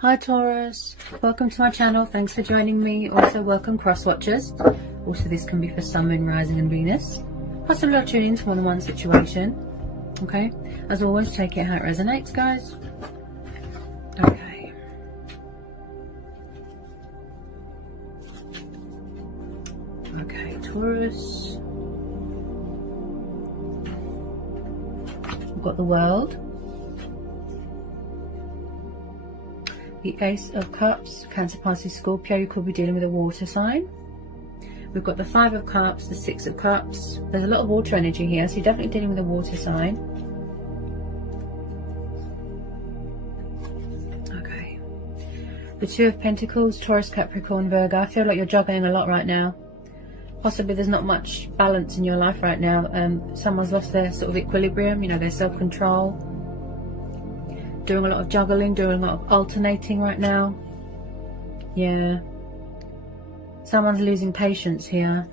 Hi Taurus, welcome to my channel. Thanks for joining me. Also welcome cross watchers. Also this can be for Sun, Moon, Rising and Venus. Possibly I'll tune into one-on-one situation. Okay, as always, take it how it resonates, guys. Okay. Okay, Taurus. We've got the World. The Ace of Cups, Cancer, Pisces, Scorpio. You could be dealing with a water sign. We've got the Five of Cups, the Six of Cups. There's a lot of water energy here, so you're definitely dealing with a water sign. Okay. The Two of Pentacles, Taurus, Capricorn, Virgo. I feel like you're juggling a lot right now. Possibly there's not much balance in your life right now. Someone's lost their sort of equilibrium, you know, their self-control. Doing a lot of juggling, doing a lot of alternating right now. Yeah. Someone's losing patience here.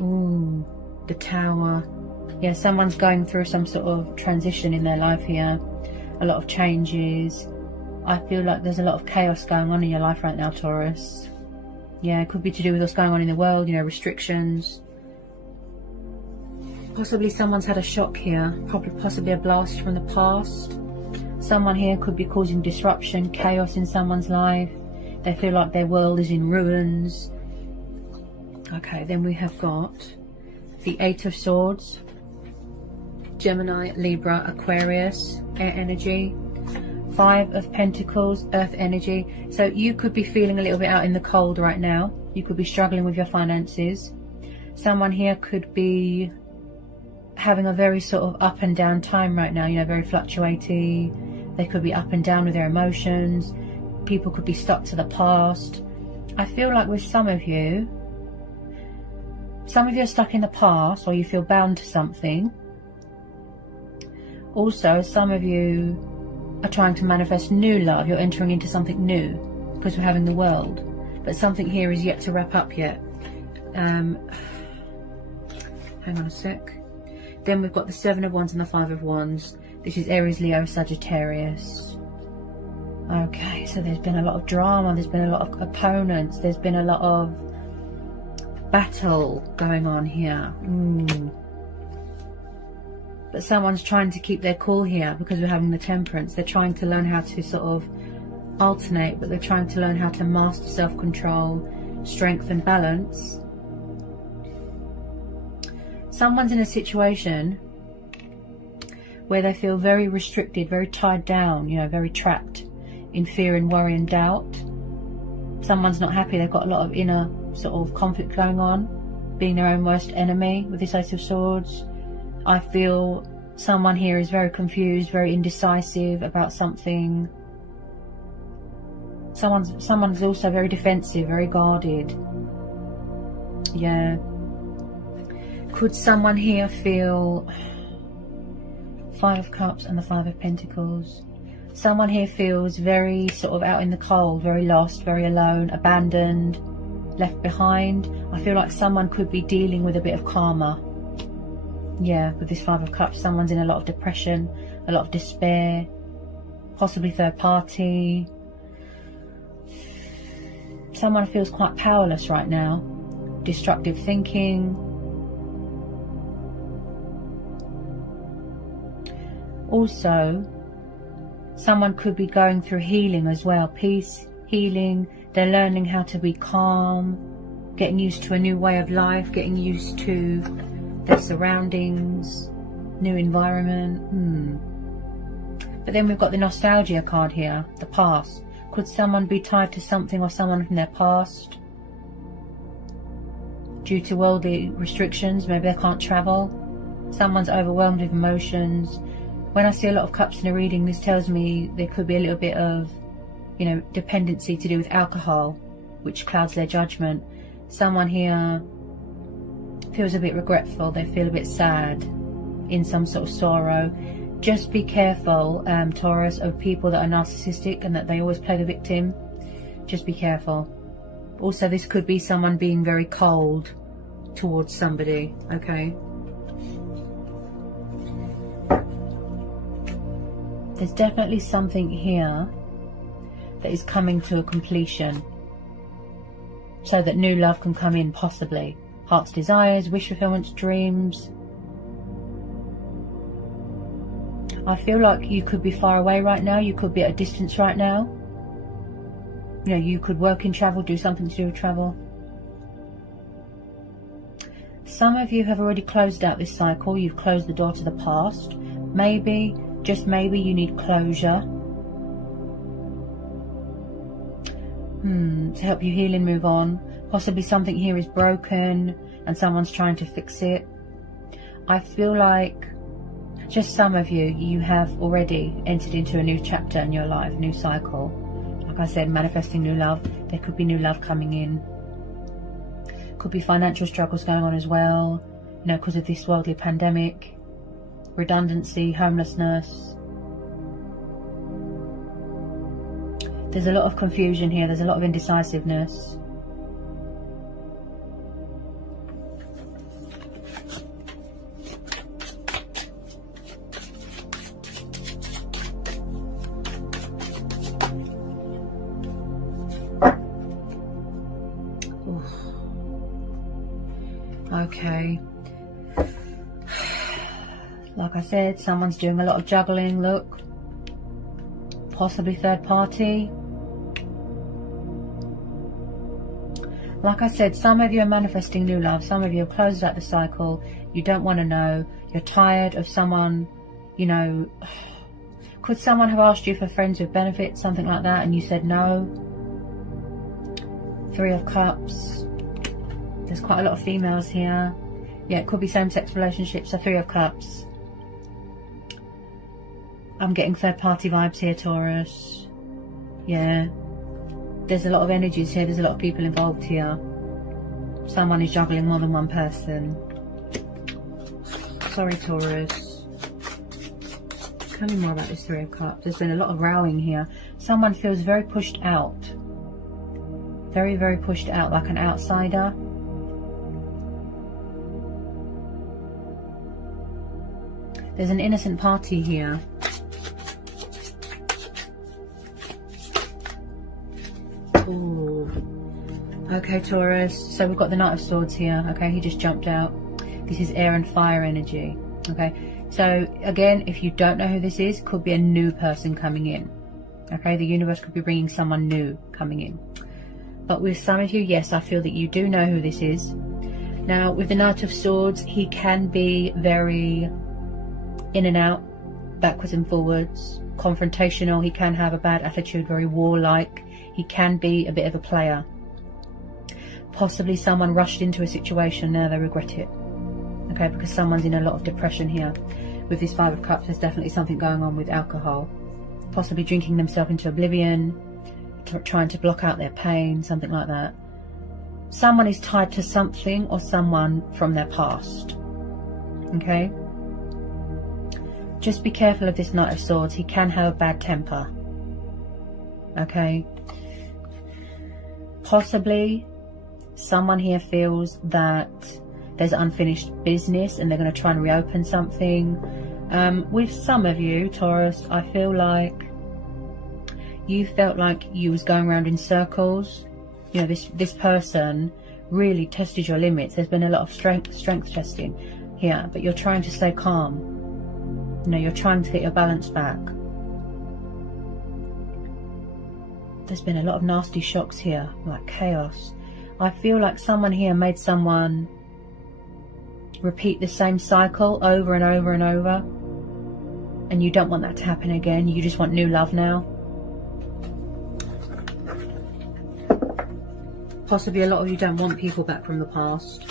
Ooh, the Tower. Yeah, someone's going through some sort of transition in their life here. A lot of changes. I feel like there's a lot of chaos going on in your life right now, Taurus. Yeah, it could be to do with what's going on in the world, you know, restrictions. Possibly someone's had a shock here. Possibly a blast from the past. Someone here could be causing disruption, chaos in someone's life. They feel like their world is in ruins. Okay, then we have got the Eight of Swords, Gemini, Libra, Aquarius, air energy. Five of Pentacles, earth energy. So you could be feeling a little bit out in the cold right now. You could be struggling with your finances. Someone here could be having a very sort of up and down time right now, you know, very fluctuating. They could be up and down with their emotions. People could be stuck to the past. I feel like with some of you are stuck in the past, or you feel bound to something. Also, some of you are trying to manifest new love. You're entering into something new because we're having the World. But something here is yet to wrap up yet. Hang on a sec. Then we've got the Seven of Wands and the Five of Wands. This is Aries, Leo, Sagittarius. Okay, so there's been a lot of drama. There's been a lot of opponents. There's been a lot of battle going on here. But someone's trying to keep their cool here because we're having the Temperance. They're trying to learn how to sort of alternate, but they're trying to learn how to master self-control, strength and balance. Someone's in a situation where they feel very restricted, very tied down, you know, very trapped in fear and worry and doubt. Someone's not happy. They've got a lot of inner sort of conflict going on, being their own worst enemy with this Ace of Swords. I feel someone here is very confused, very indecisive about something. Someone's also very defensive, very guarded. Yeah. Could someone here feel Five of Cups and the Five of Pentacles? Someone here feels very sort of out in the cold, very lost, very alone, abandoned, left behind. I feel like someone could be dealing with a bit of karma. Yeah, with this Five of Cups, someone's in a lot of depression, a lot of despair, possibly third party. Someone feels quite powerless right now, destructive thinking. Also, someone could be going through healing as well. Peace, healing. They're learning how to be calm, getting used to a new way of life, getting used to their surroundings, new environment. But then we've got the nostalgia card here, the past. Could someone be tied to something or someone from their past? Due to worldly restrictions, maybe they can't travel. Someone's overwhelmed with emotions. When I see a lot of cups in a reading, this tells me there could be a little bit of, you know, dependency to do with alcohol, which clouds their judgment. Someone here feels a bit regretful. They feel a bit sad, in some sort of sorrow. Just be careful, Taurus, of people that are narcissistic and that they always play the victim. Just be careful. Also, this could be someone being very cold towards somebody, okay? There's definitely something here that is coming to a completion, so that new love can come in, possibly. Heart's desires, wish fulfillments, dreams. I feel like you could be far away right now. You could be at a distance right now. You know, you could work in travel, do something to do with travel. Some of you have already closed out this cycle. You've closed the door to the past. Maybe, just maybe, you need closure. To help you heal and move on. Possibly something here is broken and someone's trying to fix it. I feel like just some of you, you have already entered into a new chapter in your life, new cycle. Like I said, manifesting new love. There could be new love coming in. Could be financial struggles going on as well, you know, because of this worldly pandemic. Redundancy, homelessness. There's a lot of confusion here. There's a lot of indecisiveness. Okay. Like I said, someone's doing a lot of juggling, look. Possibly third party. Like I said, some of you are manifesting new love. Some of you have closed out the cycle. You don't want to know. You're tired of someone, you know. Could someone have asked you for friends with benefits, something like that, and you said no? Three of Cups. There's quite a lot of females here. Yeah, it could be same-sex relationships. So Three of Cups. I'm getting third-party vibes here, Taurus. Yeah. There's a lot of energies here. There's a lot of people involved here. Someone is juggling more than one person. Sorry, Taurus. Tell me more about this Three of Cups. There's been a lot of rowing here. Someone feels very pushed out. Very, very pushed out, like an outsider. There's an innocent party here. Ooh. Okay, Taurus. So we've got the Knight of Swords here. Okay, he just jumped out. This is air and fire energy. Okay, so again, if you don't know who this is, could be a new person coming in. Okay, the universe could be bringing someone new coming in. But with some of you, yes, I feel that you do know who this is. Now, with the Knight of Swords, he can be very in and out, backwards and forwards, confrontational. He can have a bad attitude, very warlike. He can be a bit of a player. Possibly someone rushed into a situation, now they regret it. Okay, because someone's in a lot of depression here. With this Five of Cups, there's definitely something going on with alcohol. Possibly drinking themselves into oblivion, trying to block out their pain, something like that. Someone is tied to something or someone from their past. Okay? Just be careful of this Knight of Swords. He can have a bad temper. Okay? Possibly someone here feels that there's unfinished business and they're going to try and reopen something. With some of you, Taurus, I feel like you felt like you was going around in circles. You know, this person really tested your limits. There's been a lot of strength testing here, but you're trying to stay calm. You know, you're trying to get your balance back. There's been a lot of nasty shocks here, like chaos. I feel like someone here made someone repeat the same cycle over and over and over. And you don't want that to happen again. You just want new love now. Possibly a lot of you don't want people back from the past,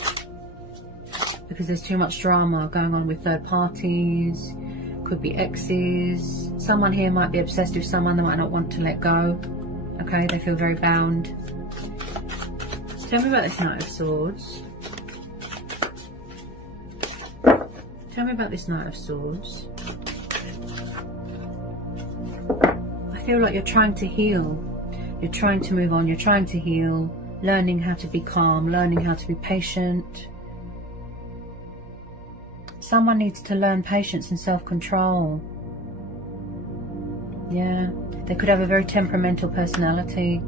because there's too much drama going on with third parties. Could be exes. Someone here might be obsessed with someone they might not want to let go. Okay, they feel very bound. Tell me about this Knight of Swords. Tell me about this Knight of Swords. I feel like you're trying to heal. You're trying to move on. You're trying to heal. Learning how to be calm. Learning how to be patient. Someone needs to learn patience and self-control. Yeah, they could have a very temperamental personality,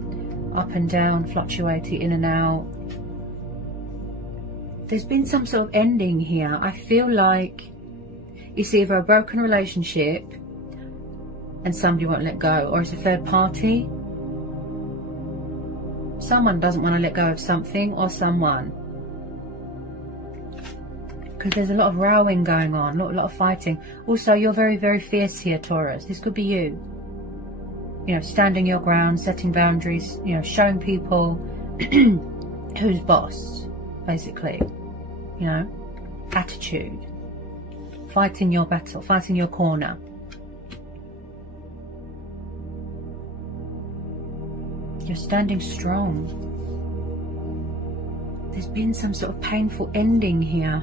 up and down, fluctuating in and out. There's been some sort of ending here. I feel like it's either a broken relationship and somebody won't let go, or it's a third party. Someone doesn't want to let go of something or someone. Because there's a lot of rowing going on, a lot of fighting. Also, you're very, very fierce here, Taurus. This could be you. You know, standing your ground, setting boundaries, you know, showing people who's boss, basically. You know, attitude. Fighting your battle, fighting your corner. You're standing strong. There's been some sort of painful ending here.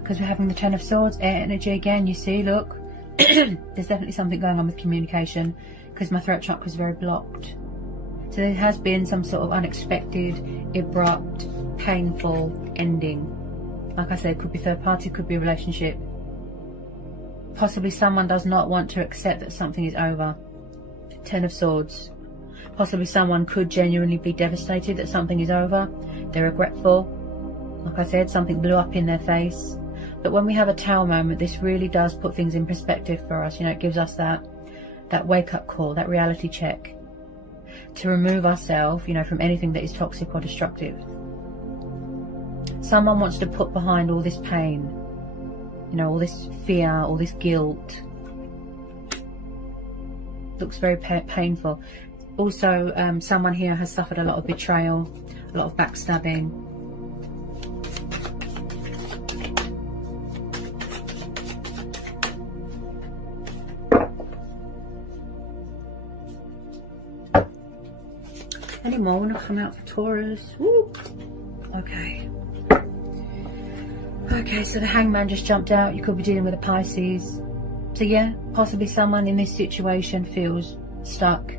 Because we're having the Ten of Swords, air energy again, you see, look. There's definitely something going on with communication. Because my throat chakra is very blocked. So there has been some sort of unexpected, abrupt, painful ending. Like I said, could be third party, could be a relationship. Possibly someone does not want to accept that something is over. Ten of Swords. Possibly someone could genuinely be devastated that something is over. They're regretful. Like I said, something blew up in their face. But when we have a Tower moment, this really does put things in perspective for us. You know, it gives us that wake-up call, that reality check. To remove ourselves, you know, from anything that is toxic or destructive. Someone wants to put behind all this pain. You know, all this fear, all this guilt. Looks very painful. Also, someone here has suffered a lot of betrayal, a lot of backstabbing. Any more want to come out for Taurus? Woo. Okay. Okay, so the Hangman just jumped out. You could be dealing with a Pisces. So yeah, possibly someone in this situation feels stuck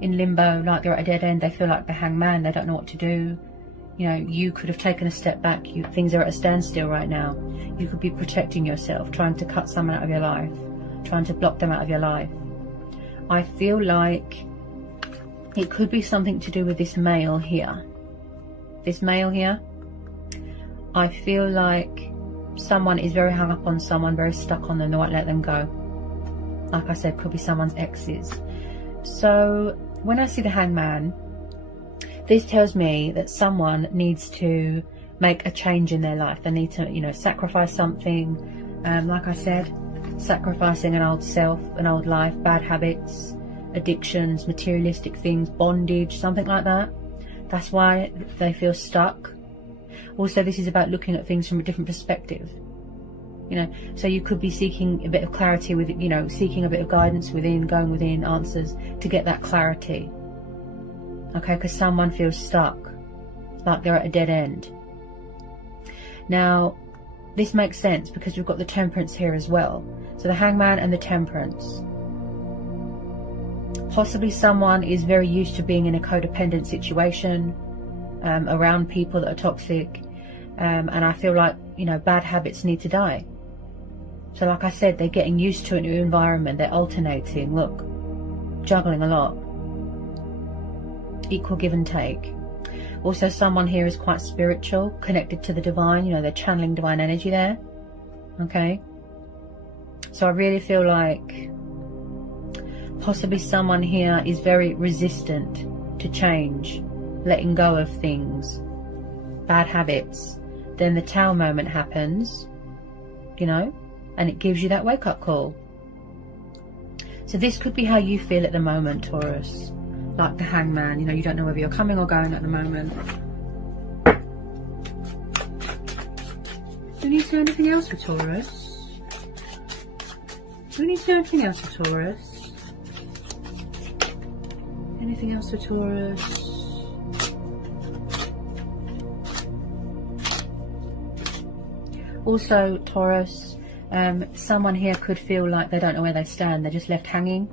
in limbo, like they're at a dead end. They feel like the Hangman, they don't know what to do. You know, you could have taken a step back. Things are at a standstill right now. You could be protecting yourself, trying to cut someone out of your life, trying to block them out of your life. I feel like it could be something to do with this male here. This male here, I feel like someone is very hung up on someone, very stuck on them, they won't let them go. Like I said, could be someone's exes. So when I see the Hangman, this tells me that someone needs to make a change in their life. They need to, you know, sacrifice something. Like I said, sacrificing an old self, an old life, bad habits, addictions, materialistic things, bondage, something like that. That's why they feel stuck. Also, this is about looking at things from a different perspective. You know, so you could be seeking a bit of clarity with, you know, seeking a bit of guidance within, going within answers to get that clarity. Okay, because someone feels stuck, like they're at a dead end. Now, this makes sense because we've got the Temperance here as well. So the Hangman and the Temperance. Possibly someone is very used to being in a codependent situation, around people that are toxic, and I feel like, you know, bad habits need to die. So like I said, they're getting used to a new environment, they're alternating, look, juggling a lot, equal give and take. Also, someone here is quite spiritual, connected to the divine, you know, they're channeling divine energy there. Okay, so I really feel like possibly someone here is very resistant to change, letting go of things, bad habits. Then the Tower moment happens, you know, and it gives you that wake-up call. So this could be how you feel at the moment, Taurus. Like the Hangman, you know, you don't know whether you're coming or going at the moment. Do we need to do anything else for Taurus? Do we need to do anything else for Taurus? Anything else for Taurus? Also, Taurus, someone here could feel like they don't know where they stand. They're just left hanging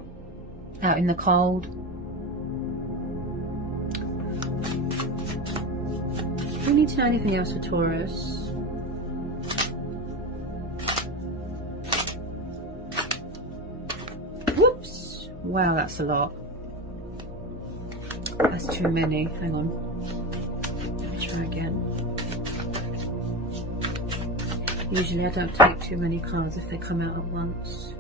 out in the cold. Do we need to know anything else for Taurus? Whoops! Wow, that's a lot. That's too many. Hang on. Let me try again. Usually I don't take too many cards if they come out at once.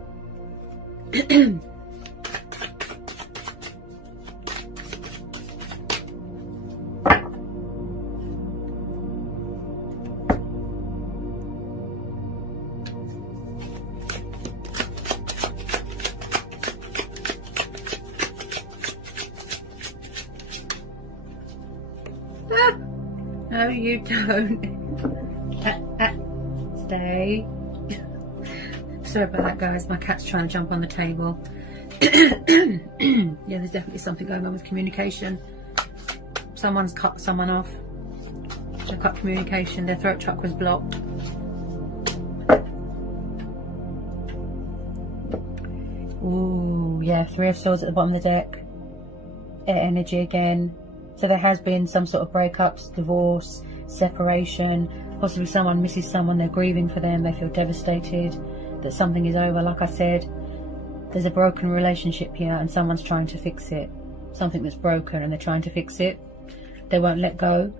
No, you don't. Stay. Sorry about that, guys. My cat's trying to jump on the table. Yeah, there's definitely something going on with communication. Someone's cut someone off. They cut communication. Their throat chakra's blocked. Ooh, yeah, 3 of Swords at the bottom of the deck. Air energy again. So there has been some sort of breakups, divorce, separation. Possibly someone misses someone, they're grieving for them, they feel devastated that something is over. Like I said, there's a broken relationship here and someone's trying to fix it. Something that's broken and they're trying to fix it. They won't let go.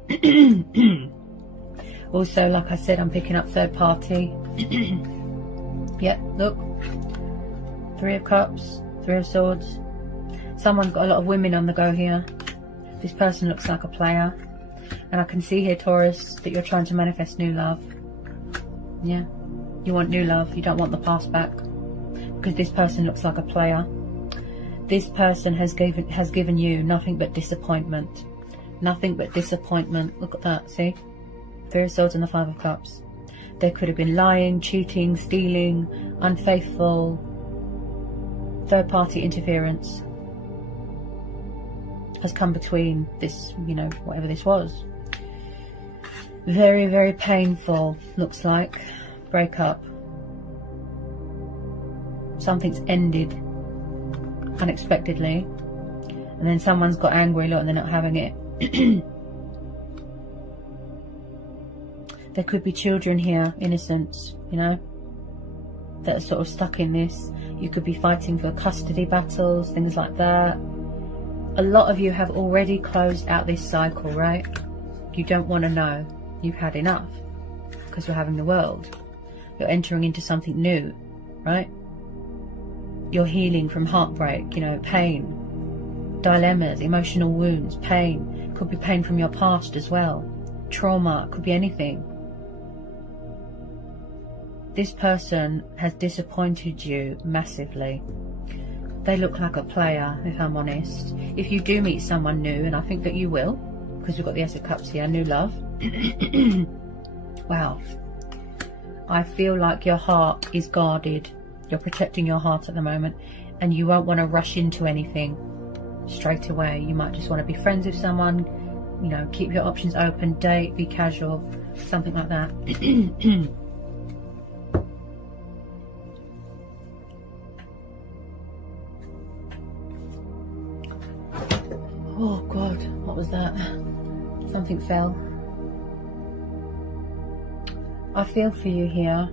Also, like I said, I'm picking up third party. Yep, look. 3 of Cups, 3 of Swords. Someone's got a lot of women on the go here. This person looks like a player. And I can see here, Taurus, that you're trying to manifest new love. Yeah. You want new love. You don't want the past back. Because this person looks like a player. This person has given you nothing but disappointment. Nothing but disappointment. Look at that, see? 3 of Swords and the 5 of Cups. There could have been lying, cheating, stealing, unfaithful, third-party interference has come between this, you know, whatever this was. Very, very painful, looks like. Breakup. Something's ended unexpectedly. And then someone's got angry, look, and they're not having it. There could be children here, innocents, you know, that are sort of stuck in this. You could be fighting for custody battles, things like that. A lot of you have already closed out this cycle, right? You don't want to know. You've had enough because you're having the world. You're entering into something new, right? You're healing from heartbreak, you know, pain, dilemmas, emotional wounds, pain. Could be pain from your past as well. Trauma, could be anything. This person has disappointed you massively. They look like a player, if I'm honest. If you do meet someone new, and I think that you will, because we've got the Ace of Cups here, new love. Wow. I feel like your heart is guarded. You're protecting your heart at the moment, and you won't want to rush into anything straight away. You might just want to be friends with someone, you know, keep your options open, date, be casual, something like that. Oh God, what was that? Something fell. I feel for you here.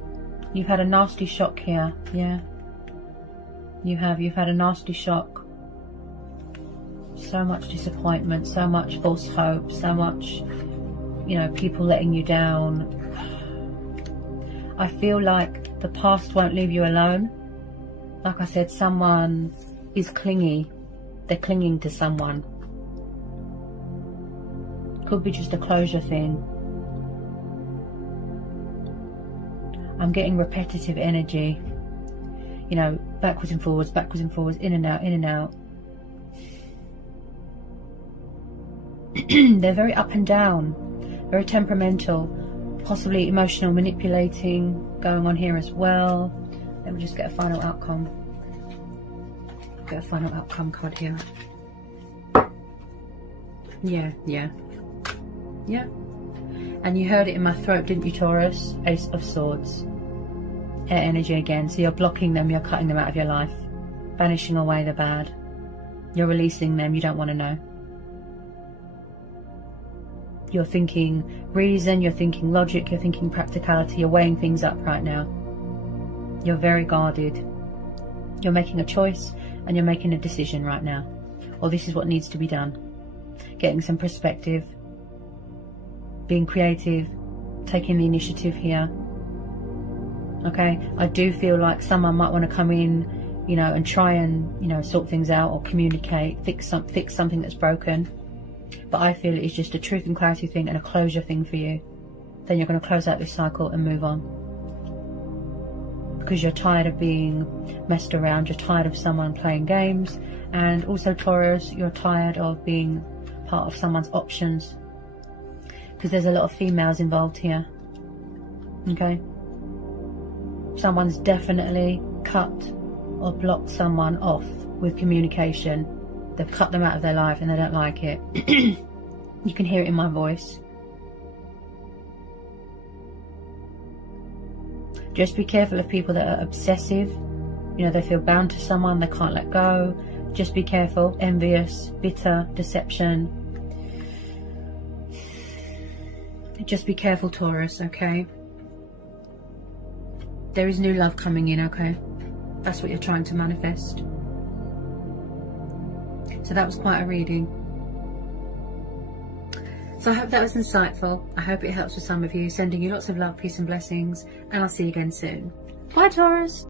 You've had a nasty shock here, yeah. You've had a nasty shock. So much disappointment, so much false hope, so much, you know, people letting you down. I feel like the past won't leave you alone. Like I said, someone is clingy. They're clinging to someone. Could be just a closure thing. I'm getting repetitive energy. You know, backwards and forwards, in and out, in and out. They're very up and down, very temperamental, possibly emotional manipulating going on here as well. Let me just get a final outcome. Get a final outcome card here. Yeah. And you heard it in my throat, didn't you, Taurus? Ace of Swords. Air energy again. So you're blocking them, you're cutting them out of your life. Banishing away the bad. You're releasing them, you don't want to know. You're thinking reason, you're thinking logic, you're thinking practicality, you're weighing things up right now. You're very guarded. You're making a choice and you're making a decision right now, or this is what needs to be done. Getting some perspective, being creative, taking the initiative here. Okay, I do feel like someone might want to come in, you know, and try and, you know, sort things out or communicate, fix something that's broken. But I feel it's just a truth and clarity thing and a closure thing for you. Then you're going to close out this cycle and move on. Because you're tired of being messed around, you're tired of someone playing games, and also Taurus, you're tired of being part of someone's options. Because there's a lot of females involved here. Okay? Someone's definitely cut or blocked someone off with communication. They've cut them out of their life and they don't like it. You can hear it in my voice. Just be careful of people that are obsessive. You know, they feel bound to someone, they can't let go. Just be careful. Envious, bitter, deception. Just be careful, Taurus, okay? There is new love coming in, okay? That's what you're trying to manifest. So that was quite a reading. So I hope that was insightful. I hope it helps with some of you. Sending you lots of love, peace and blessings. And I'll see you again soon. Bye, Taurus.